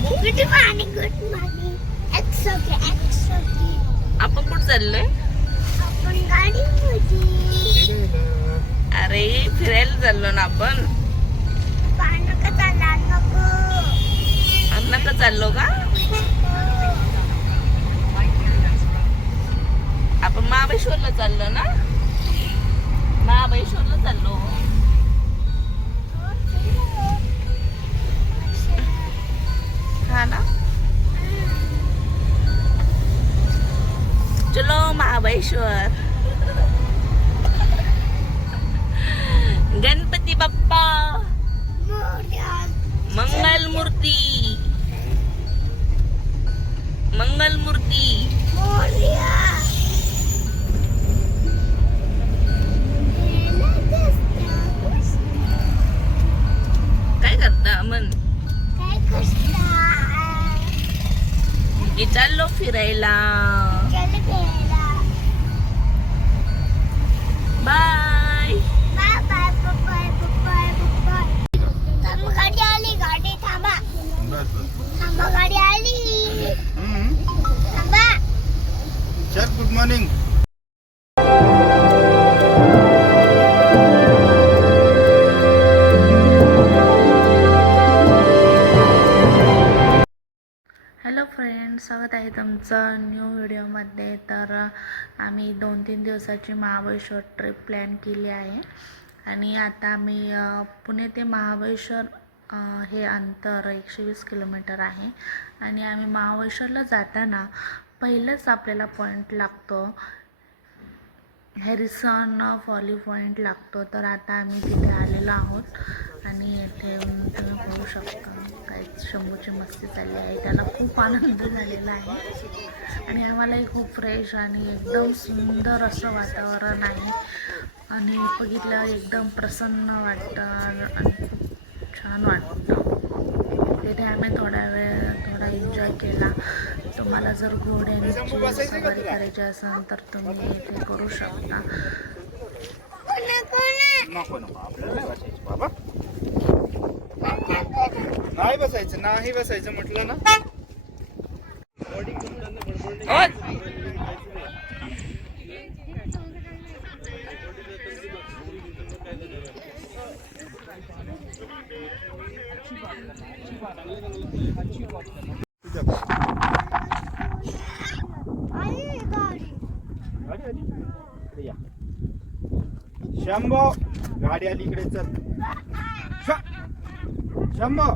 Good morning good morning एक्स okay एक्स okay आपण कुठं चाललोय? आपण गाडी अरे फिरायला चाललो ना आपण. अन्न का चाललो का? आपण महाबळेश्वरला चाललो ना? महाबळेश्वरला चाललो. महाबळेश्वर गणपती बाप्पा मोर्या मंगल मूर्ती मंगल मूर्ती मोर्या काय करता मन काय करता मी चाललो फिरायला चल Bela bye. Bye bye bye bye bye थांब गाडी आली गाडी थांबा थांबा गाडी आली थांबा गुड मॉर्निंग आहे न्यू व्हिडिओमध्ये तर आम्ही दोन तीन दिवसाची महाबळेश्वर ट्रिप प्लॅन केली आहे. आणि आता आम्ही पुणे ते महाबळेश्वर हे अंतर एकशे वीस किलोमीटर आहे. आणि आम्ही महाबळेश्वरला जाताना पहिलंच आपल्याला पॉईंट लागतो. हॅरिसन फॉली पॉईंट लागतो. तर आता आम्ही तिथे आलेलो आहोत. आणि येथे येऊन तुम्ही पाहू शकता. काही शंभूची मस्ती चालली आहे. त्याला खूप आनंद झालेला आहे. आणि आम्हालाही खूप फ्रेश आणि एकदम सुंदर असं वातावरण आहे. आणि बघितल्यावर एकदम प्रसन्न वाटतं आणि खूप छान वाटतं. तिथे आम्ही थोडा वेळ थोडा एन्जॉय केला. तुम्हाला जर घोड्यांची सवारी करायची असेल तर तुम्ही इथे करू शकता कोणा कोणा नको नको आपल्याला नाही बसायचं नाही बसायचं म्हटलं ना. इकडे शंभो गाडी आली इकडे चल. श- शंभो.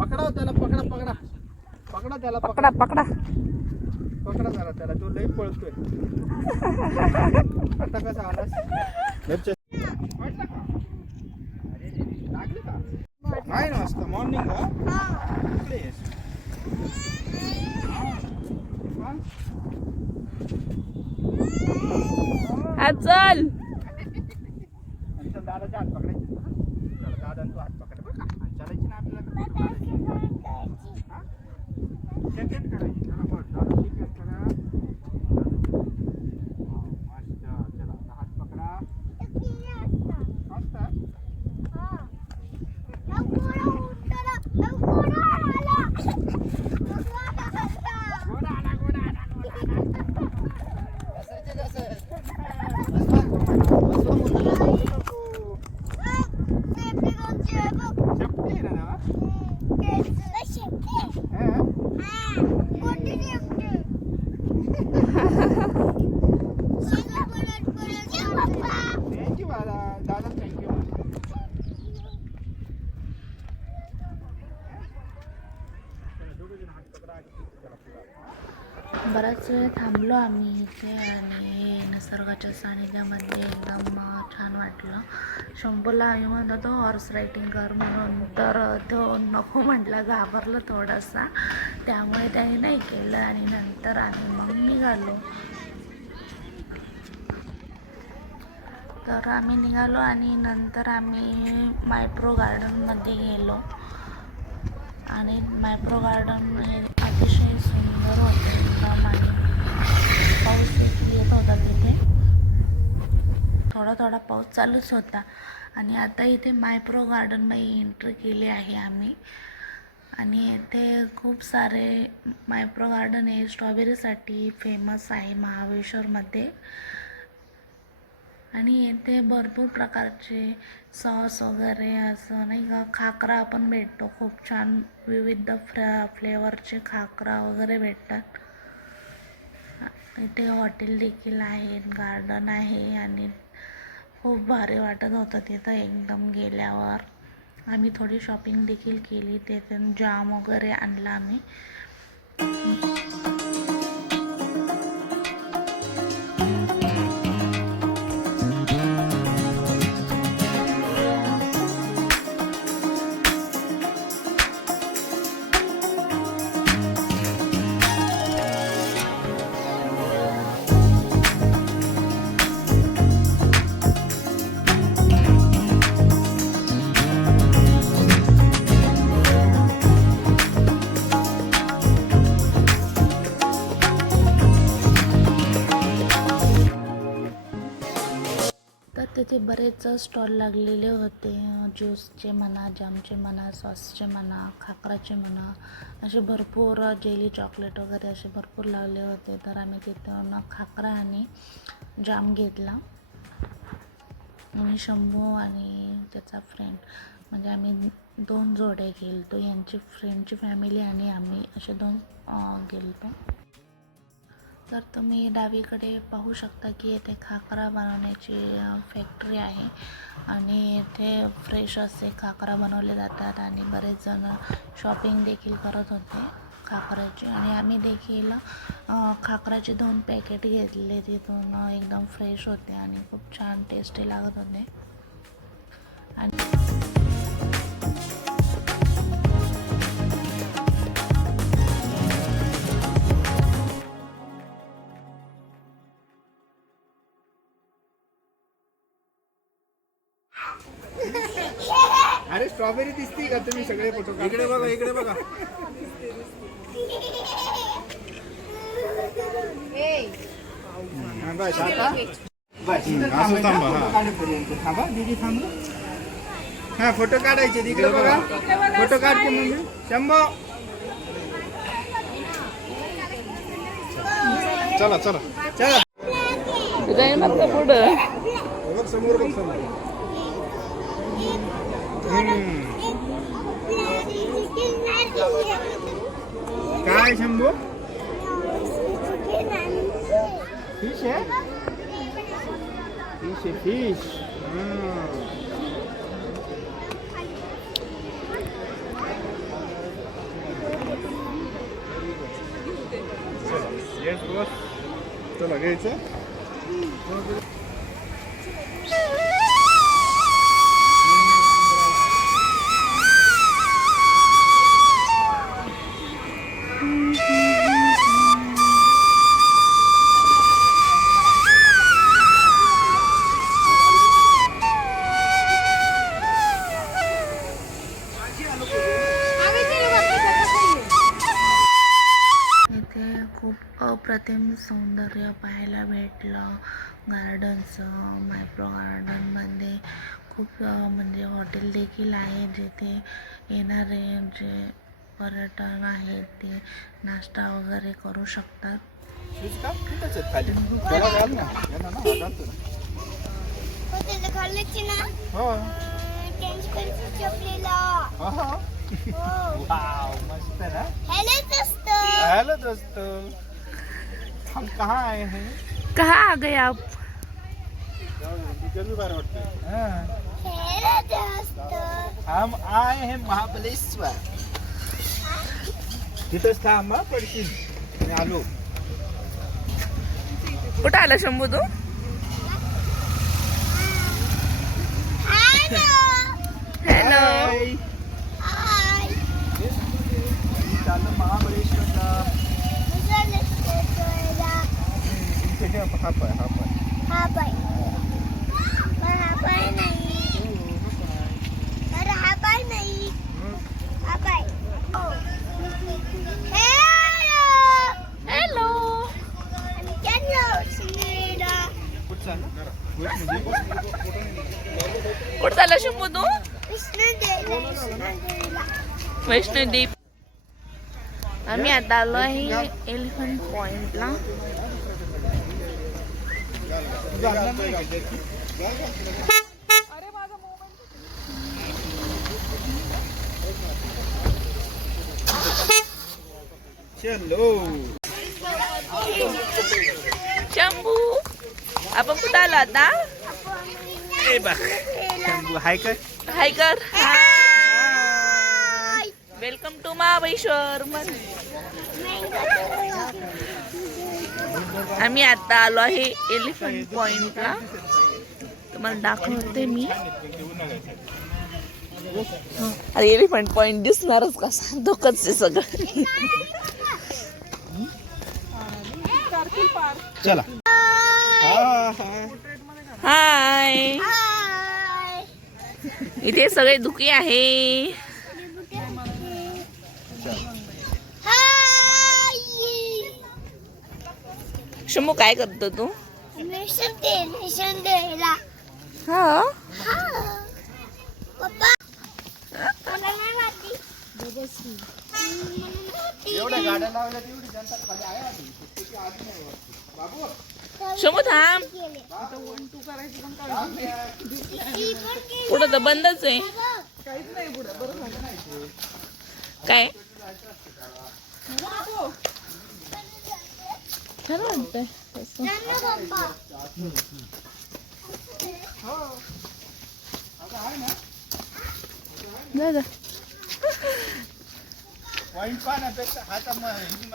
पकडा हो त्याला पकडा पकडा. पकडा त्याला पकडा. पकडा पकडा. जरा त्याला तो लई पळतोय. आता कसा आलास? घरच्या- वाटलं का? अरे रे, लागलं का? नाही ना असतं मॉर्निंग इकडे येस. चल. दादाचे हात पकडायचे. दादा तू हात पकड बरं का आणि चालायची ना आपल्याला कुठं चालायची? हा? सेकंड करायची चला बरं दादा सेकंड करा हा, मस्त चला आता हात पकडा मस्त गोडा आला गोडा आला गोडा आला बसायचं कसं बसा. बसवा मुलाला. शेपटी आहे ना हा? थँक्यू दादा दादा थँक्यू बराच थांबलो आम्ही इथे आणि निसर्गाच्या सानिध्यामध्ये एकदम छान वाटलं. शंभूला आम्ही म्हणत होतो हॉर्स रायटिंग कर म्हणून. तर तो नको म्हटला घाबरलं थोडासा. त्यामुळे त्याने नाही केलं आणि नंतर आम्ही मग निघालो. तर आम्ही निघालो आणि नंतर आम्ही मायप्रो गार्डनमध्ये गेलो. आणि मायप्रो गार्डन हे अतिशय सुंदर होतं एकदम आणि पाऊस येत होता तिथे. थोडा थोडा पाऊस चालूच होता. आणि आता इथे मायप्रो गार्डनमध्ये एंट्री केली आहे आम्ही. आणि येथे खूप सारे मायप्रो गार्डन हे स्ट्रॉबेरीसाठी फेमस आहे महाबळेश्वरमध्ये. आणि येथे भरपूर प्रकारचे सॉस वगैरे असं नाही का खाकरा पण भेटतो. खूप छान विविध फ्र फ्लेवरचे खाकरा वगैरे भेटतात. इथे हॉटेल देखील आहेत गार्डन आहे आणि खूप भारी वाटत होतं तिथं एकदम गेल्यावर. आम्ही थोडी शॉपिंग देखील केली तिथे जाम वगैरे आणला आम्ही. तिथे स्टॉल लागलेले होते. ज्यूसचे म्हणा जामचे म्हणा सॉसचे म्हणा खाकराचे म्हणा असे भरपूर जेली चॉकलेट वगैरे असे भरपूर लागले होते. तर आम्ही तिथून खाकरा आणि जाम घेतला. आणि शंभू आणि त्याचा फ्रेंड म्हणजे आम्ही दोन जोड्या गेलतो. यांची फ्रेंडची फॅमिली आणि आम्ही असे दोन गेलतो. तर तुम्ही डावीकडे पाहू शकता की येथे खाकरा बनवण्याची फॅक्टरी आहे. आणि येथे फ्रेश असे खाकरा बनवले जातात आणि बरेच जण शॉपिंग देखील करत होते खाकराची आणि आम्ही देखील खाकराचे दोन पॅकेट घेतले तिथून एकदम फ्रेश होते आणि खूप छान टेस्टी लागत होते. आणि स्ट्रॉबेरी दिसती का तुम्ही सगळे फोटो इकडे बघा इकडे बघा. हा, बस आता? बस. असं थांबा हा. काढेपर्यंत थांबा दीदी थांब. हा फोटो काढायचे इकडे बघा. फोटो काढते मम्मी. शंभो. चला चला. चला. जाईल मात्र पुढं. बघ समोर बघ समोर. काय शंभू? फिश आहे? फिश आहे फिश येस बॉस चला घ्यायचं? खूप अप्रतिम सौंदर्य पाहायला भेटलं. गार्डनचं मायप्रो गार्डनमध्ये खूप म्हणजे हॉटेल देखील आहे जिथे येणारे जे पर्यटन आहेत ते नाश्ता वगैरे करू शकतात. कुठंच आहेत खाली. हेलो दोस्तों हम कहाँ आए हैं? कहा आ गए आप? हाँ, हम आए हैं महाबलेश्वर। तिथंच थांब हा पडशील. मी आलो. कुठं आला शंभू तू? हॅलो. हॅलो. Hi. हाय चाललो महाबळेश्वरला. इथे हा पाय हा पाय हा पाय पण हा पाय नाही अरे हा पाय नाही हा पाय हॅलो. कुठं चालला शंभू तू वैष्णोदेवी आता आलो आहे एलिफंट पॉइंटला शंभू आपण कुठं आलो आता शंभू हाय काय हाय कर वेलकम टू महाबळेश्वर आम्ही आता आलो आहे एलिफंट पॉइंटला तुम्हाला दाखवते मी. अरे एलिफंट पॉइंट दिसणारच कसा धोकच आहे सगळं. चला. हाय हाय इथे सगळे दुखी आहे हाय शंभू काय करतो तू मिशन दे मिशन द्यायला हा हा पप्पा मला नाही वाटली एवढ्या गाड्या लावल्या तेवढी जनता खाली आहे आधी. किती आधी नाही वरती. बाबू शंभू थांब. पुढं तर बंदच आहे. काय? छान वाटतंय तसं. जा, जा. पॉईंट पाहण्यापेक्षा मग ही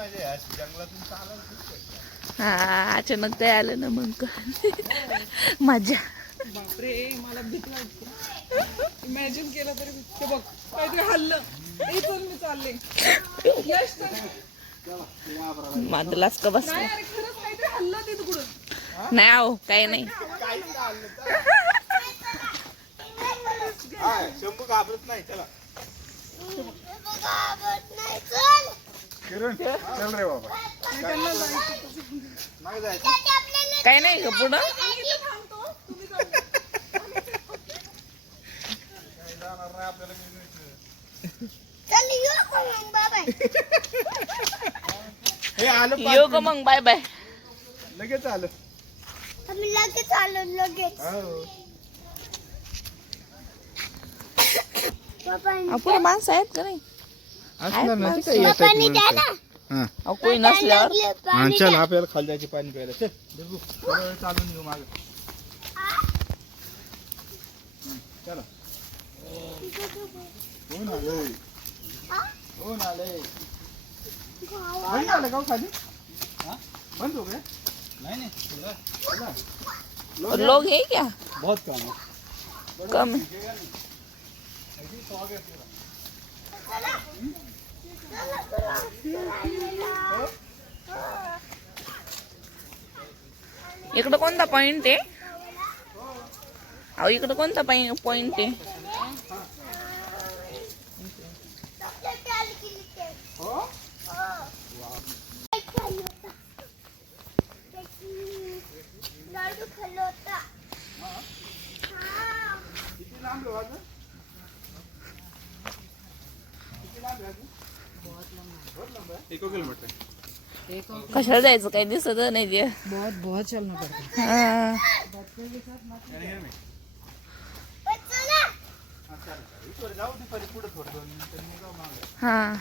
हा अचानक आलं ना मग मजा इमॅजिन केलं तरी ते बघ काहीतरी हल्लं. मी चालले. यश मादलाच का बस नाही अरे खरंच काहीतरी हल्लं ते तिकडून नाही आहो काही नाही. शंभू घाबरत नाही चला. नाही चल किरण चल रे बाबा. नाही जायचं आपल्याला काही नाही का पुढं. आपल्याला हे आलं पाच मग बाय बाय. मिनिट. लगेच आलं. आम्ही लगेच आलो लगेच. हो. पुढे माणसं आहेत का नाही? ते येतात पप्पानी द्या माणसं. हा. अहो कोणी नसल्यावर. लागले हा, पाणी चल आपल्याला खाली जायचे पाणी प्यायला. चल चालून येऊ मागे. चला. कोण आलंय कोण आलंय बंद झालं का हो खाली हा? बंद हो गया नहीं नहीं खुला खुला और लोग हैं क्या बहुत कम है कम इकडं कोणता पॉइंट आहे अहो इकडं कोणता पॉइंट आहे हो लाडू खाल्ला होता हा. किती लांब आहे वाजं? किती लांब आहे अजून? बहुत लांब आहे. एक किलोमीटर कशाला जायचं? काही दिसत नाही ते. बहुत बहुत चलना पड़ता. हा. हे. हा. हा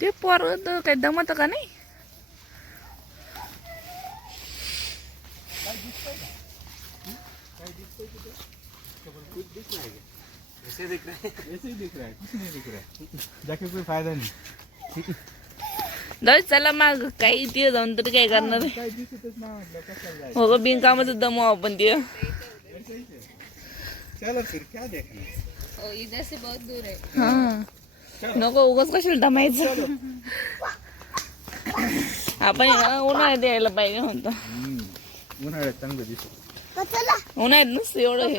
ते पोर काही दमत का नाही? ऐसे ही। दिख रहा है कुछ नहीं दिख रहा है। जाके कोई फायदा नहीं। जाऊ दे, चला माग काही ते जाऊन तरी काय करणार? काय दिसतच नाही म्हटलं जायचं हो ग बिनकामाचं दमू आपण ते. ऐसे ही है. चलो फिर क्या देखना हा? नको उगाच कशाला दमायचं? आपण ना उन्हाळ्यात यायला पाहिजे म्हणतो. उन्हाळ्यात चांगलं दिसत. उन्हाळ्यात नसतं एवढं हे.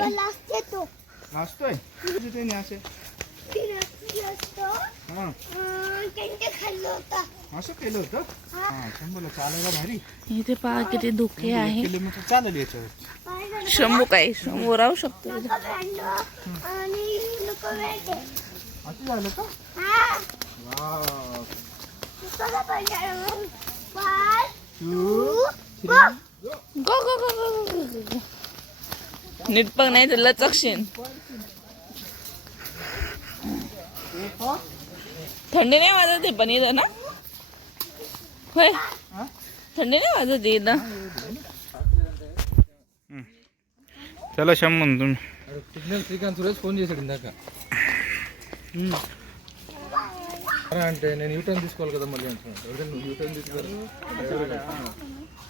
नाचतोय? तिथे नाचे असं? केलं होतं? हा शंभूला चालायला भारी. इथे पहा किती धुके आहे. किलोमीटर चालेल याच्यावर शंभू काय? शंभू राहू शकतो. असं झालं का? टू गो गो गो गो गो गो गो. नीट बघ नाही तर लचकशीन थंडी नाही वाजत आहे पण इथं ना होय थंडी नाही वाजत आहे इथं चला शंभून तुम्ही సిగ్నల్ శ్రీకాంత్ సురేష్ ఫోన్ చేశాడు ఇందాక అరే అంటే నేను యూటర్న్ తీసుకోవాలి కదా మళ్ళీ అంటున్నాడు ఎవరైనా నువ్వు యూటర్న్ తీసుకోవాలి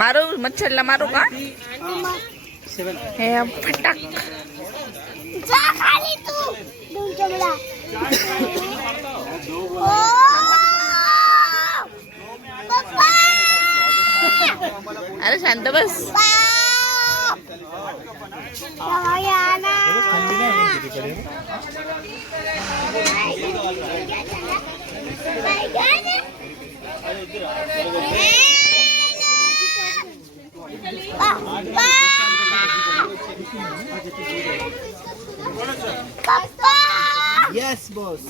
મારો મચ્છરલા મારો કા હે ફટાક જા ખાલી તું ડું ચમડા अरे शांत बस टाइगर येस बॉस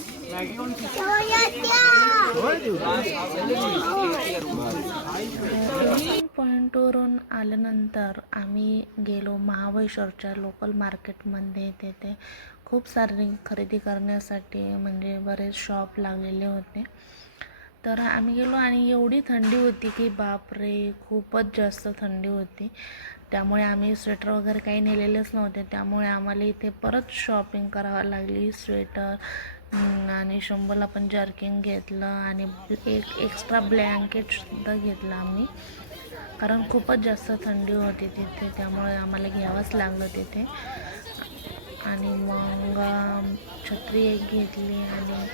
पॉईंटवरून आल्यानंतर आम्ही गेलो महाबळेश्वरच्या लोकल मार्केटमध्ये तेथे खूप सारे खरेदी करण्यासाठी म्हणजे बरेच शॉप लागलेले होते. तर आम्ही गेलो आणि एवढी थंडी होती की बापरे खूपच जास्त थंडी होती. त्यामुळे आम्ही स्वेटर वगैरे काही नेलेलेच नव्हते. त्यामुळे आम्हाला इथे परत शॉपिंग करावं लागली. स्वेटर आणि शंभूला पण जर्किंग घेतलं आणि एक एक्स्ट्रा ब्लँकेटसुद्धा घेतलं आम्ही. कारण खूपच जास्त थंडी होती तिथे त्यामुळे आम्हाला घ्यावंच लागलं तिथे. आणि मग छत्री एक घेतली आणि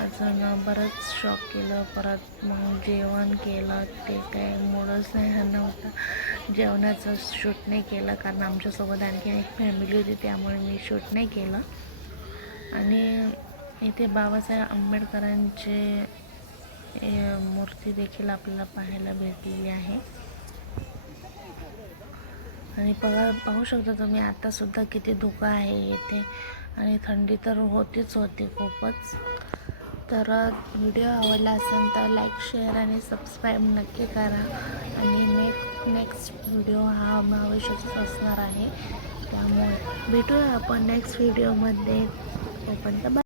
अजून बरंच शॉक केलं. परत मग जेवण केलं. ते काय मूडच नाही नव्हतं जेवणाचं शूट नाही केलं. कारण आमच्यासोबत आणखी एक फॅमिली होती. त्यामुळे मी शूट नाही केलं. आणि इथे बाबासाहेब आंबेडकरांचे मूर्ती देखील आपल्याला पाहायला भेटलेली आहे. आणि बघा पाहू शकता तुम्ही आतासुद्धा किती धुकं आहे येथे आणि थंडी तर होतीच होती खूपच. तर व्हिडिओ आवडला असेल तर लाईक शेअर आणि सबस्क्राईब नक्की करा. आणि नेक्स्ट नेक्स्ट व्हिडिओ हा महावेशाचाच असणार आहे. त्यामुळे भेटूया आपण नेक्स्ट व्हिडिओमध्ये. तोपर्यंत बाय.